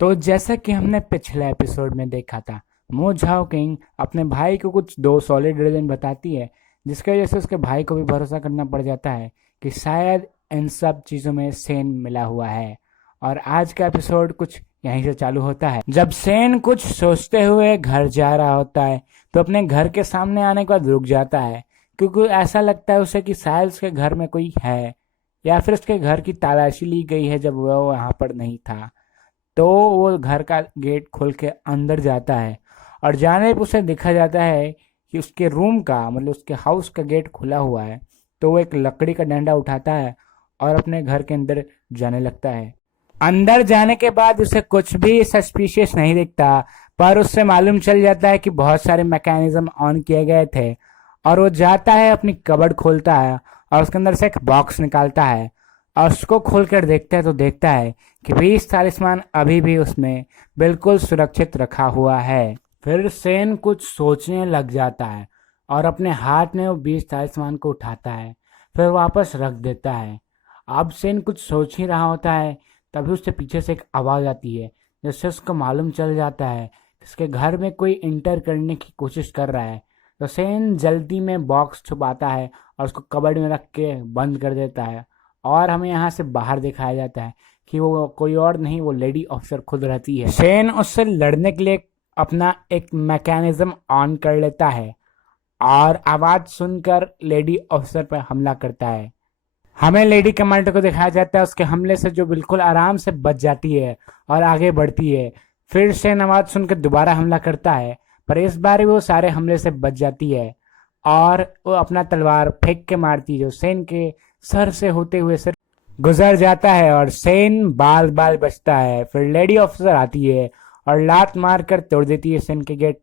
तो जैसा कि हमने पिछले एपिसोड में देखा था, मो झाओ किंग अपने भाई को कुछ दो सॉलिड रीजन बताती है, जिसकी वजह से उसके भाई को भी भरोसा करना पड़ जाता है कि शायद इन सब चीज़ों में सेन मिला हुआ है। और आज का एपिसोड कुछ यहीं से चालू होता है। जब सेन कुछ सोचते हुए घर जा रहा होता है तो अपने घर के सामने आने के बाद रुक जाता है, क्योंकि ऐसा लगता है उसे कि शायद उसके घर में कोई है, या फिर उसके घर की तलाशी ली गई है जब वह वहाँ पर नहीं था। तो वो घर का गेट खोल के अंदर जाता है और जाने पर उसे देखा जाता है कि उसके रूम का मतलब उसके हाउस का गेट खुला हुआ है। तो वो एक लकड़ी का डंडा उठाता है और अपने घर के अंदर जाने लगता है। अंदर जाने के बाद उसे कुछ भी सस्पिशियस नहीं दिखता, पर उससे मालूम चल जाता है कि बहुत सारे मैकेनिज्म ऑन किए गए थे। और वो जाता है, अपनी कबर्ड खोलता है और उसके अंदर से एक बॉक्स निकालता है और उसको खोल कर देखता है तो देखता है कि 20 तालिस्मान अभी भी उसमें बिल्कुल सुरक्षित रखा हुआ है। फिर सेन कुछ सोचने लग जाता है और अपने हाथ में वो 20 तालिस्मान को उठाता है, फिर वापस रख देता है। अब सेन कुछ सोच ही रहा होता है, तभी उससे पीछे से एक आवाज़ आती है, जिससे उसको मालूम चल जाता है कि उसके घर में कोई इंटर करने की कोशिश कर रहा है। तो सेन जल्दी में बॉक्स छुपाता है और उसको कबर्ड में रख के बंद कर देता है। और हमें यहाँ से बाहर दिखाया जाता है कि वो कोई और नहीं, वो लेडी ऑफिसर खुद रहती है। शेन उससे लड़ने के लिए अपना एक मैकेनिज्म ऑन कर लेता है और आवाज सुनकर लेडी ऑफिसर पर हमला करता है। हमें लेडी कमांडर को दिखाया जाता है उसके हमले से, जो बिल्कुल आराम से बच जाती है और आगे बढ़ती है। फिर शेन आवाज सुनकर दोबारा हमला करता है, पर इस बार वो सारे हमले से बच जाती है और वो अपना तलवार फेंक के मारती है, जो सेन के सर से होते हुए सर गुजर जाता है और सेन बाल बाल बचता है। फिर लेडी ऑफिसर आती है और लात मार कर तोड़ देती है सेन के गेट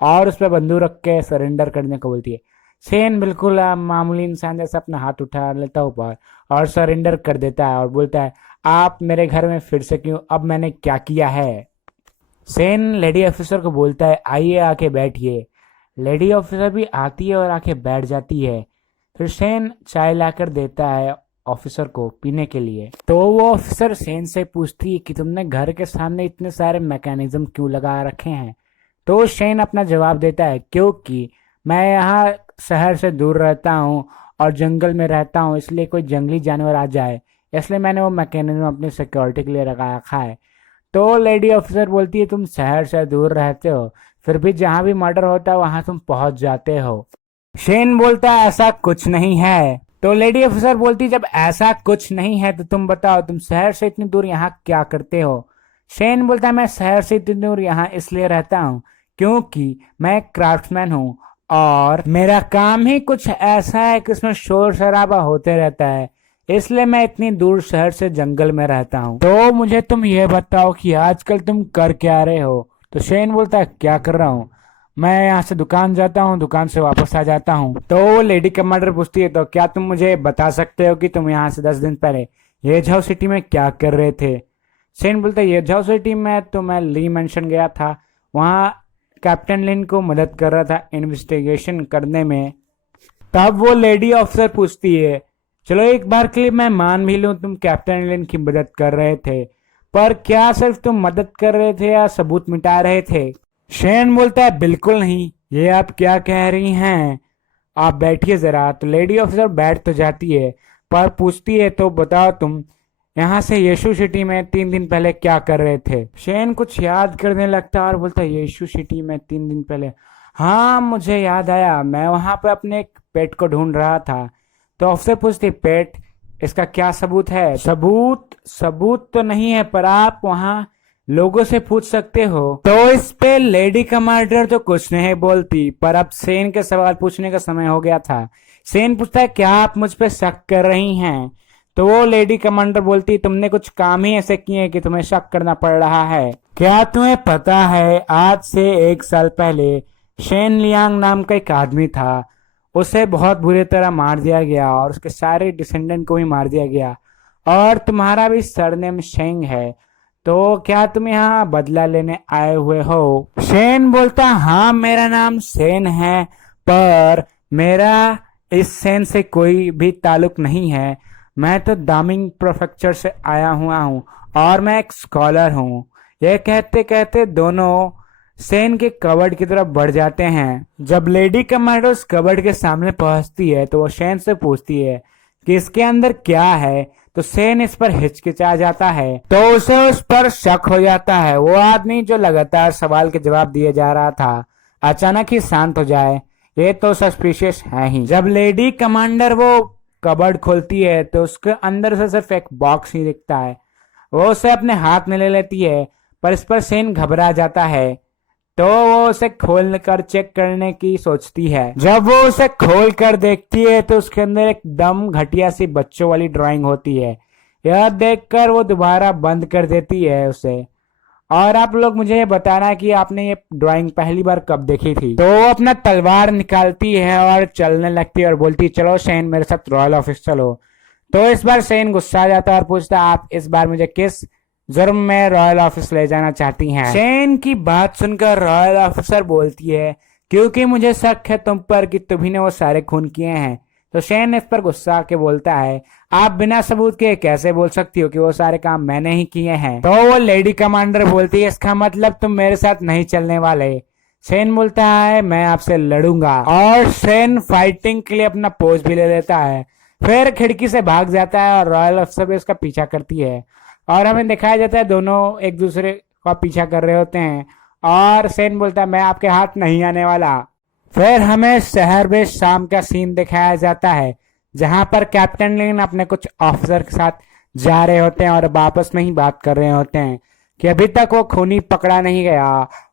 और उस पर बंदूक रख के सरेंडर करने को बोलती है। सेन बिल्कुल मामूली इंसान जैसा अपना हाथ उठा लेता है ऊपर और सरेंडर कर देता है और बोलता है, आप मेरे घर में फिर से क्यों, अब मैंने क्या किया है। सेन लेडी ऑफिसर को बोलता है, आइए आके बैठिए। लेडी ऑफिसर भी आती है और आके बैठ जाती है। फिर सेन चाय लाकर देता है ऑफिसर को पीने के लिए। तो वो ऑफिसर सेन से पूछती है कि तुमने घर के सामने इतने सारे मैकेनिज्म क्यों लगा रखे हैं। तो सेन अपना जवाब देता है, क्योंकि मैं यहाँ शहर से दूर रहता हूँ और जंगल में रहता हूँ, इसलिए कोई जंगली जानवर आ जाए, इसलिए मैंने वो मैकेनिज्म अपनी सिक्योरिटी के लिए लगा रखा है। तो लेडी ऑफिसर बोलती है, तुम शहर से दूर रहते हो, फिर भी जहाँ भी मर्डर होता है वहां तुम पहुंच जाते हो। शेन बोलता है, ऐसा कुछ नहीं है। तो लेडी ऑफिसर बोलती है, जब ऐसा कुछ नहीं है तो तुम बताओ, तुम शहर से इतनी दूर यहाँ क्या करते हो। शेन बोलता है, मैं शहर से इतनी दूर यहाँ इसलिए रहता हूँ क्योंकि मैं एक क्राफ्ट्समैन हूँ और मेरा काम ही कुछ ऐसा है कि उसमें शोर शराबा होते रहता है, इसलिए मैं इतनी दूर शहर से जंगल में रहता हूँ। तो मुझे तुम ये बताओ कि आजकल तुम कर क्या रहे हो। तो शेन बोलता है, क्या कर रहा हूँ, मैं यहाँ से दुकान जाता हूँ, दुकान से वापस आ जाता हूँ। तो लेडी कमांडर पूछती है, तो क्या तुम मुझे बता सकते हो कि तुम यहाँ से 10 दिन पहले येझाओ सिटी में क्या कर रहे थे। शेन बोलता है, येझाओ सिटी में तो मैं ली मेंशन गया था, वहाँ कैप्टन लिन को मदद कर रहा था इन्वेस्टिगेशन करने में। तब वो लेडी ऑफिसर पूछती है, चलो एक बार के लिए मैं मान भी लूं तुम कैप्टन लिन की मदद कर रहे थे, पर क्या सिर्फ तुम मदद कर रहे थे या सबूत मिटा रहे थे। शेन बोलता है, बिल्कुल नहीं, ये आप क्या कह रही हैं, आप बैठिए जरा। तो लेडी ऑफिसर बैठ तो जाती है, पर पूछती है, तो बताओ तुम यहाँ से यीशु सिटी में 3 दिन पहले क्या कर रहे थे। शेन कुछ याद करने लगता है और बोलता है, यीशु सिटी में 3 दिन पहले, हाँ मुझे याद आया, मैं वहां पर अपने एक पेट को ढूंढ रहा था। तो ऑफिसर पूछती, पेट, इसका क्या सबूत है। सबूत सबूत तो नहीं है, पर आप वहाँ लोगों से पूछ सकते हो। तो इस पे लेडी कमांडर तो कुछ नहीं बोलती, पर अब सेन के सवाल पूछने का समय हो गया था। सेन पूछता है, क्या आप मुझ पे शक कर रही हैं। तो वो लेडी कमांडर बोलती, तुमने कुछ काम ही ऐसे किए कि तुम्हें शक करना पड़ रहा है। क्या तुम्हें पता है, आज से 1 साल पहले शेन लियांग नाम का एक आदमी था, उसे बहुत बुरी तरह मार दिया गया और उसके सारे डिसेंडेंट को भी मार दिया गया, और तुम्हारा भी सरनेम शेंग है। तो क्या तुम यहाँ बदला लेने आए हुए हो। शेन बोलता, हाँ मेरा नाम सेन है, पर मेरा इस सेन से कोई भी ताल्लुक नहीं है। मैं तो दामिंग प्रोफेक्चर से आया हुआ हूँ और मैं एक स्कॉलर हूँ। यह कहते कहते दोनों सेन के कबर्ड की तरफ बढ़ जाते हैं। जब लेडी कमांडर उस कबर्ड के सामने पहुंचती है तो वो सेन से पूछती है कि इसके अंदर क्या है, तो सेन इस पर हिचकिचा जाता है तो उसे उस पर शक हो जाता है। वो आदमी जो लगातार सवाल के जवाब दिए जा रहा था अचानक ही शांत हो जाए, ये तो सस्पिशियस है ही। जब लेडी कमांडर वो कबर्ड खोलती है तो उसके अंदर से सिर्फ एक बॉक्स ही दिखता है। वो उसे अपने हाथ में ले लेती है, पर इस पर सेन घबरा जाता है तो वो उसे खोल कर चेक करने की सोचती है। जब वो उसे खोल कर देखती है तो उसके अंदर एकदम घटिया सी बच्चों वाली ड्राइंग होती है। यह देखकर वो दोबारा बंद कर देती है उसे। और आप लोग मुझे ये बताना कि आपने ये ड्राइंग पहली बार कब देखी थी। तो वो अपना तलवार निकालती है और चलने लगती है और बोलती है चलो सेन मेरे साथ रॉयल ऑफिस चलो। तो इस बार सेन गुस्सा आ जाता है और पूछता है आप इस बार मुझे किस जुर्म में रॉयल ऑफिस ले जाना चाहती हैं। सेन की बात सुनकर रॉयल ऑफिसर बोलती है क्योंकि मुझे शक है तुम पर कि तुम्ही ने वो सारे खून किए हैं। तो सेन इस पर गुस्सा के बोलता है आप बिना सबूत के कैसे बोल सकती हो कि वो सारे काम मैंने ही किए हैं। तो वो लेडी कमांडर बोलती है इसका मतलब तुम मेरे साथ नहीं चलने वाले। सेन बोलता है मैं आपसे लड़ूंगा और सेन फाइटिंग के लिए अपना पोज भी ले लेता है। फिर खिड़की से भाग जाता है और रॉयल ऑफिसर भी उसका पीछा करती है और हमें दिखाया जाता है दोनों एक दूसरे का पीछा कर रहे होते हैं और सेन बोलता है मैं आपके हाथ नहीं आने वाला। फिर हमें शहर में शाम का सीन दिखाया जाता है जहां पर कैप्टन लिन अपने कुछ ऑफिसर के साथ जा रहे होते हैं और आपस में ही बात कर रहे होते हैं कि अभी तक वो खूनी पकड़ा नहीं गया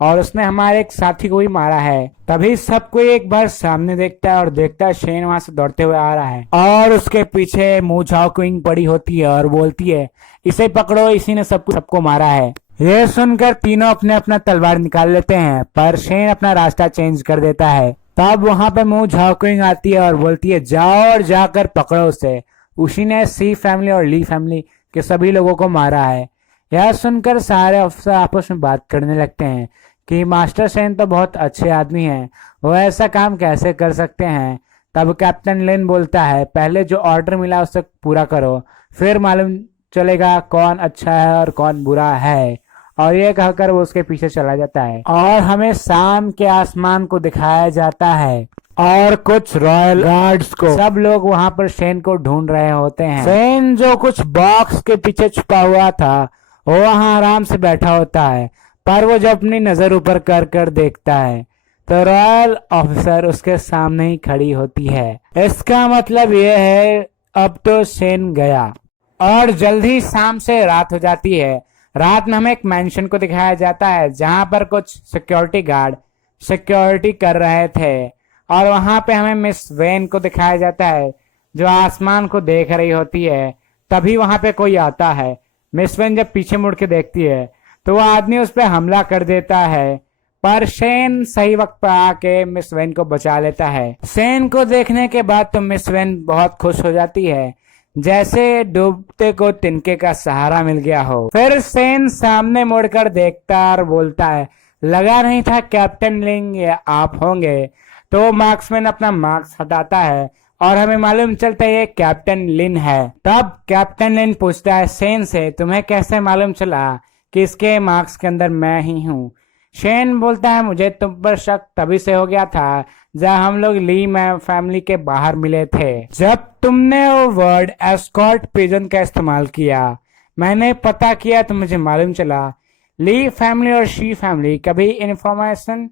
और उसने हमारे एक साथी को ही मारा है। तभी सब कोई एक बार सामने देखता है और देखता है शेन वहां से दौड़ते हुए आ रहा है और उसके पीछे मू झाओ क्विंग पड़ी होती है और बोलती है इसे पकड़ो, इसी ने सबको मारा है। ये सुनकर तीनों अपने अपना तलवार निकाल लेते हैं पर शेन अपना रास्ता चेंज कर देता है। तब वहां पे मू झाओ क्विंग आती है और बोलती है जाओ और जाकर पकड़ो उसे, उसी ने सी फैमिली और ली फैमिली के सभी लोगों को मारा है। यह सुनकर सारे अफसर आपस में बात करने लगते हैं कि मास्टर सेन तो बहुत अच्छे आदमी हैं, वो ऐसा काम कैसे कर सकते हैं। तब कैप्टन लिन बोलता है पहले जो ऑर्डर मिला उसे पूरा करो, फिर मालूम चलेगा कौन अच्छा है और कौन बुरा है। और ये कहकर वो उसके पीछे चला जाता है और हमें शाम के आसमान को दिखाया जाता है और कुछ रॉयल गार्ड्स को। सब लोग वहां पर शेन को ढूंढ रहे होते हैं। शेन जो कुछ बॉक्स के पीछे छुपा हुआ था वो वहां आराम से बैठा होता है, पर वो जब अपनी नजर ऊपर कर कर देखता है तो रॉयल ऑफिसर उसके सामने ही खड़ी होती है। इसका मतलब ये है अब तो शेन गया। और जल्दी शाम से रात हो जाती है। रात में हमें एक मैंशन को दिखाया जाता है जहां पर कुछ सिक्योरिटी गार्ड सिक्योरिटी कर रहे थे और वहां पे हमें मिस वेन को दिखाया जाता है जो आसमान को देख रही होती है। तभी वहां पे कोई आता है। मिस वेन जब पीछे मुड़ के देखती है तो वो आदमी उस पर हमला कर देता है, पर शेन सही वक्त पर आके मिस वेन को बचा लेता है। शेन को देखने के बाद तो मिस वेन बहुत खुश हो जाती है जैसे डूबते को तिनके का सहारा मिल गया हो। फिर शेन सामने मुड़कर देखता और बोलता है लगा नहीं था कैप्टन लिन ये आप होंगे। तो मार्क्समैन अपना मार्क्स हटाता है और हमें मालूम चलता है ये कैप्टन लिन है। तब कैप्टन लिन पूछता है शेन से तुम्हें कैसे मालूम चला कि इसके मार्क्स के अंदर मैं ही हूँ। शेन बोलता है मुझे तुम पर शक तभी से हो गया था जब हम लोग ली फैमिली के बाहर मिले थे। जब तुमने वो वर्ड एस्कॉर्ट पिजन का इस्तेमाल किया मैंने पता किया तो मुझे मालूम चला ली फैमिली और शी फैमिली कभी इंफॉर्मेशन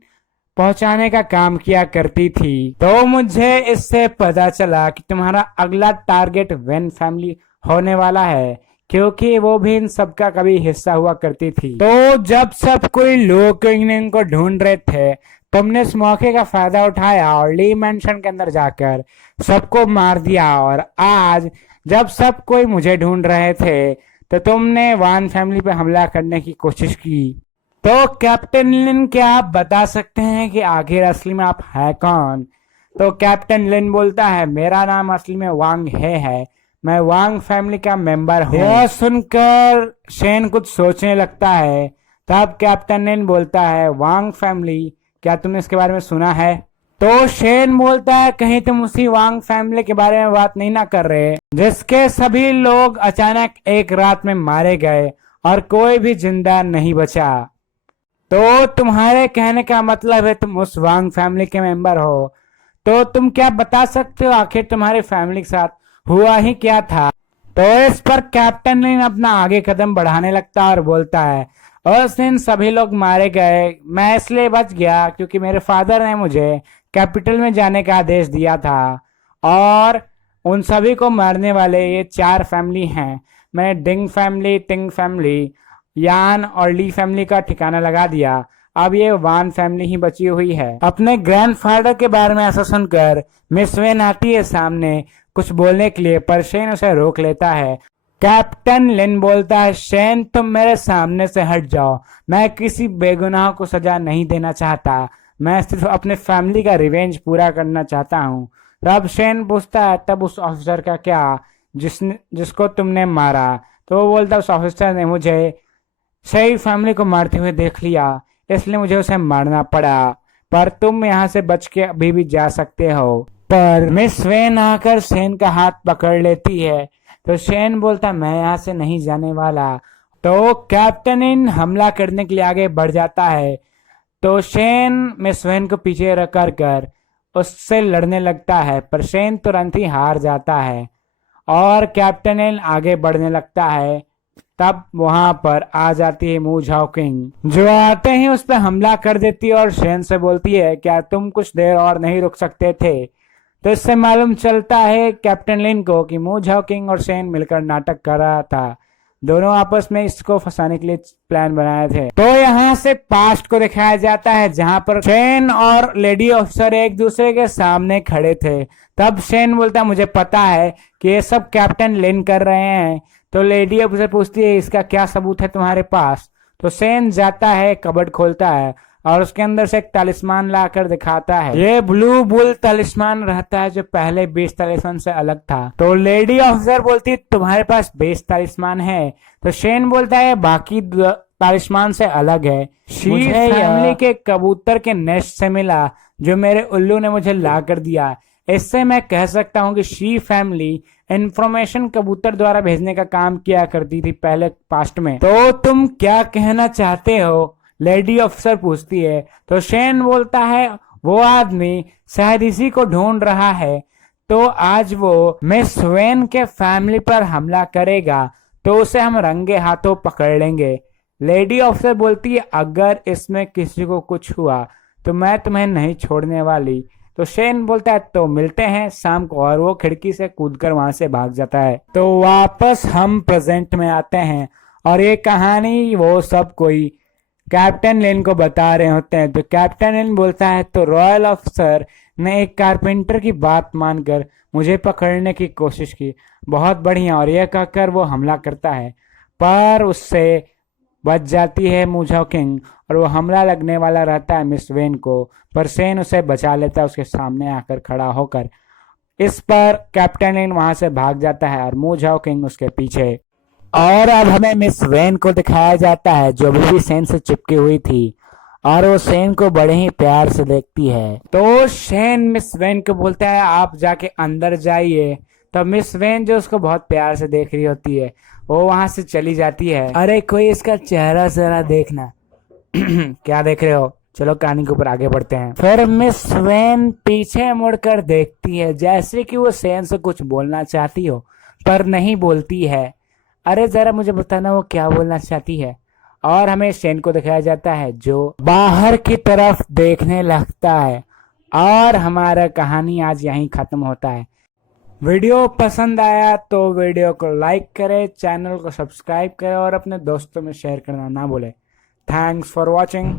पहुंचाने का काम किया करती थी। तो मुझे इससे पता चला कि तुम्हारा अगला टारगेट वेन फैमिली होने वाला है क्योंकि वो भी इन सब का कभी हिस्सा हुआ करती थी। तो जब सब कोई लो क्विंग को ढूंढ रहे थे तुमने इस मौके का फायदा उठाया और ली मैंशन के अंदर जाकर सबको मार दिया। और आज जब सब कोई मुझे ढूंढ रहे थे तो तुमने वान फैमिली पे हमला करने की कोशिश की। तो कैप्टन लिन क्या आप बता सकते हैं कि आखिर असली में आप है कौन। तो कैप्टन लिन बोलता है मेरा नाम असली में वांग है, मैं वांग फैमिली का मेंबर हूँ। यह सुनकर शेन कुछ सोचने लगता है। तब कैप्टन लिन बोलता है वांग फैमिली क्या तुमने इसके बारे में सुना है। तो शेन बोलता है कहीं तुम उसी वांग फैमिली के बारे में बात नहीं ना कर रहे जिसके सभी लोग अचानक एक रात में मारे गए और कोई भी जिंदा नहीं बचा। तो तुम्हारे कहने का मतलब है तुम उस वांग फैमिली के मेंबर हो। तो तुम क्या बता सकते हो आखिर तुम्हारी फैमिली के साथ हुआ ही क्या था? तो इस पर कैप्टन लिन अपना आगे कदम बढ़ाने लगता है और बोलता है, उस दिन सभी लोग मारे गए। मैं इसलिए बच गया क्योंकि मेरे फादर ने मुझे कैपिटल में जाने का आदेश दिया था। और उन सभी को मारने वाले ये 4 फैमिली हैं। मैंने डिंग फैमिली, टिंग फैमिली, यान और ली फैमिली का ठिकाना लगा दिया। अब ये वान फैमिली ही बची हुई है। अपने ग्रैंडफादर के बारे में ऐसा सुनकर मिस वेन आती है सामने कुछ बोलने के लिए, पर शेन उसे रोक लेता है। कैप्टन लिन बोलता है, शेन तुम मेरे सामने से हट जाओ। मैं किसी बेगुनाह को सजा नहीं देना चाहता। मैं सिर्फ अपने फैमिली का रिवेंज पूरा करना चाहता हूँ। तब शेन पूछता है, तब उस ऑफिसर का क्या जिसको तुमने मारा? तो वो बोलता है, उस ऑफिसर ने मुझे सही फैमिली को मारते हुए देख लिया, इसलिए मुझे उसे मारना पड़ा। पर तुम यहाँ से बच के अभी भी जा सकते हो। पर मिस वेन आकर शेन का हाथ पकड़ लेती है। तो शेन बोलता, मैं यहाँ से नहीं जाने वाला। तो कैप्टन इन हमला करने के लिए आगे बढ़ जाता है। तो शेन मिस वेन को पीछे रख कर उससे लड़ने लगता है, पर शेन तुरंत ही हार जाता है और कैप्टन इन आगे बढ़ने लगता है। तब वहां पर आ जाती है मू झाओ किंग, जो आते ही उस पर हमला कर देती है और शेन से बोलती है, क्या तुम कुछ देर और नहीं रुक सकते थे? तो इससे मालूम चलता है कैप्टन लिन को कि मू झाओ किंग और शेन मिलकर नाटक कर रहा था। दोनों आपस में इसको फंसाने के लिए प्लान बनाए थे। तो यहाँ से पास्ट को दिखाया जाता है जहां पर शेन और लेडी ऑफिसर एक दूसरे के सामने खड़े थे। तब शेन बोलता, मुझे पता है कि ये सब कैप्टन लिन कर रहे हैं। तो लेडी ऑफिसर पूछती है, इसका क्या सबूत है तुम्हारे पास? तो शेन जाता है, कबर्ड खोलता है और उसके अंदर से एक तलिस्मान लाकर दिखाता है। ये ब्लू बुल तलिस्मान रहता है जो पहले 20 तलिस्मान से अलग था। तो लेडी ऑफिसर बोलती है, तुम्हारे पास 20 तलिस्मान है? तो शेन बोलता है, बाकी तलिस्मान से अलग है। शी फैमिली के कबूतर के नेस्ट से मिला जो मेरे उल्लू ने मुझे ला कर दिया। इससे मैं कह सकता हूँ कि शी फैमिली इंफॉर्मेशन कबूतर द्वारा भेजने का काम किया करती थी पहले पास्ट में। तो तुम क्या कहना चाहते हो? लेडी ऑफिसर पूछती है। तो शेन बोलता है, वो आदमी शायद इसी को ढूंढ रहा है। तो आज वो मिस वेन के फैमिली पर हमला करेगा तो उसे हम रंगे हाथों पकड़ लेंगे। लेडी ऑफिसर बोलती है, अगर इसमें किसी को कुछ हुआ तो मैं तुम्हें नहीं छोड़ने वाली। तो शेन बोलता है, तो मिलते हैं शाम को। और वो खिड़की से कूदकर वहां से भाग जाता है। तो वापस हम प्रेजेंट में आते हैं और ये कहानी वो सब कोई कैप्टन लिन को बता रहे होते हैं। तो कैप्टन लिन बोलता है, तो रॉयल ऑफिसर ने एक कारपेंटर की बात मानकर मुझे पकड़ने की कोशिश की, बहुत बढ़िया। और यह कहकर वो हमला करता है पर उससे बच जाती है मू झाओ किंग और वो हमला लगने वाला रहता है मिस वेन को, पर शेन उसे बचा लेता है उसके सामने आकर खड़ा होकर। इस पर कैप्टन लिन वहां से भाग जाता है और मू झाओ किंग उसके पीछे। और अब हमें मिस वेन को दिखाया जाता है जो अभी भी शेन से चिपकी हुई थी और वो शेन को बड़े ही प्यार से देखती है। तो शेन मिस वेन को बोलता है, आप जाके अंदर जाइए। तो मिस वेन जो उसको बहुत प्यार से देख रही होती है वो वहां से चली जाती है। अरे कोई इसका चेहरा जरा देखना। क्या देख रहे हो? चलो कहानी के ऊपर आगे बढ़ते हैं। फिर मिस वेन पीछे मुड़कर देखती है जैसे कि वो शेन से कुछ बोलना चाहती हो पर नहीं बोलती है। अरे जरा मुझे बताना वो क्या बोलना चाहती है। और हमें शेन को दिखाया जाता है जो बाहर की तरफ देखने लगता है। और हमारा कहानी आज यहीं खत्म होता है। वीडियो पसंद आया तो वीडियो को लाइक करें, चैनल को सब्सक्राइब करें और अपने दोस्तों में शेयर करना ना भूलें। Thanks for watching.